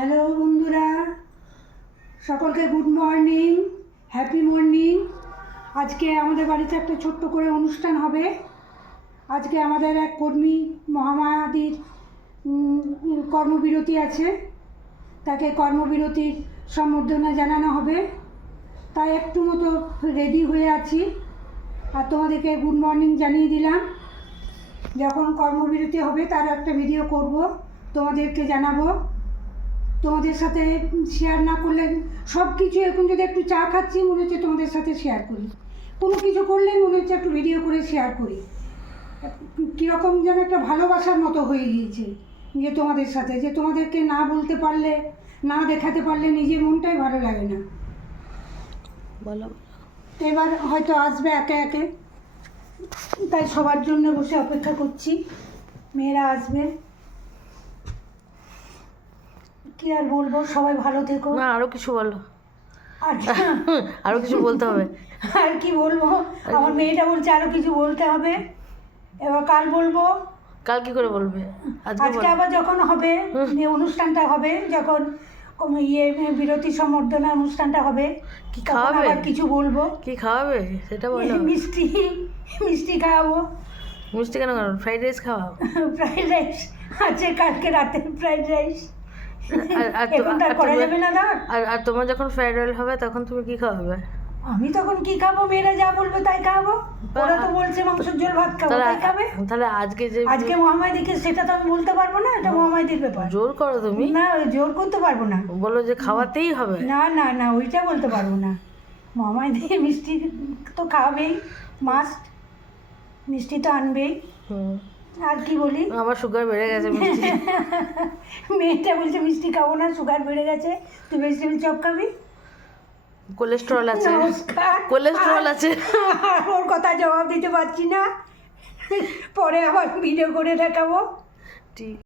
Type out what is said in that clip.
Hello বন্ধুরা, সকলকে good morning, happy morning. আজকে আমাদের বাড়িতে একটা ছোট্ট করে অনুষ্ঠান হবে। আজকে আমাদের এক কর্মী মহামায়াদির কর্মবিরতি আছে, তাকে কর্মবিরতির সম্বর্ধনা জানানো হবে। তাই একটু মতো রেডি হয়ে আছি আর তোমাদেরকে গুড মর্নিং জানিয়ে দিলাম। যখন কর্মবিরতি হবে তার একটা ভিডিও করব, তোমাদেরকে জানাবো। তোমাদের সাথে শেয়ার না করলে সব কিছু, এখন যদি একটু চা খাচ্ছি মনে হচ্ছে তোমাদের সাথে শেয়ার করি, কোনো কিছু করলেই মনে হচ্ছে একটু ভিডিও করে শেয়ার করি। কীরকম যেন একটা ভালোবাসার মতো হয়ে গিয়েছে যে তোমাদের সাথে, যে তোমাদেরকে না বলতে পারলে, না দেখাতে পারলে নিজের মনটাই ভালো লাগে না। বলো। এবার হয়তো আসবে একে একে, তাই সবার জন্য বসে অপেক্ষা করছি। মেয়েরা আসবে, কি আর বলবো, সবাই ভালো থেকো। না, আরো কিছু বলো। আর আরো কিছু বলতে হবে। আর কি বলবো, আমার মেয়েটা বলছে আরো কিছু বলতে হবে। এবার কাল বলবো। কাল কি করে বলবে? আজকে আবার যখন হবে, যে অনুষ্ঠানটা হবে, যখন বিরতি সম্বর্ধনা অনুষ্ঠানটা হবে, কি তখন খাওয়াবে? আবার কিছু বলবো। কি খাওয়াবে সেটা বলো। মিষ্টি মিষ্টি খাওয়াবো। মিষ্টি কেন খাও? ফ্রাইড রাইস খাওয়াও। ফ্রাইড রাইস আছে, কালকে রাতে ফ্রাইড রাইস। আর এখন তার করা যাবে না দাঁড়। আর তোমার যখন ফ্রাইড রাইস হবে তখন তুমি কি খাওয়াবে? আমি তখন কি খাবো? মেয়েরা যা বলবে তাই খাবো। ওরা তো বলছে মাংসের ঝোল ভাত খাবো, তাই খাবে। তাহলে আজকে যে আজকে মহামায়াদিকে সেটা তো আমি বলতে পারবো না, এটা মহামায়াদির ব্যাপার। জোর করো তুমি। না, ওই জোর করতে পারবো না। বলো যে খাওয়াতেই হবে। না না না, ওইটা বলতে পারবো না। মহামায়াদি মিষ্টি তো খাওয়াবেই, মাস্ট। মিষ্টি তো আনবেই। আর কি বলি, আমার সুগার বেড়ে গেছে মিষ্টি। মেয়েটা বলছে মিষ্টি খাবো না, সুগার বেড়ে গেছে, তুই ভেজিটেবিল চপ খাবি। কোলেস্টেরল আছে। নমস্কার। কোলেস্টেরল আছে। আর ওর কথা জবাব দিতে পারছি না, পরে আবার ভিডিও করে দেখাবো। ঠিক।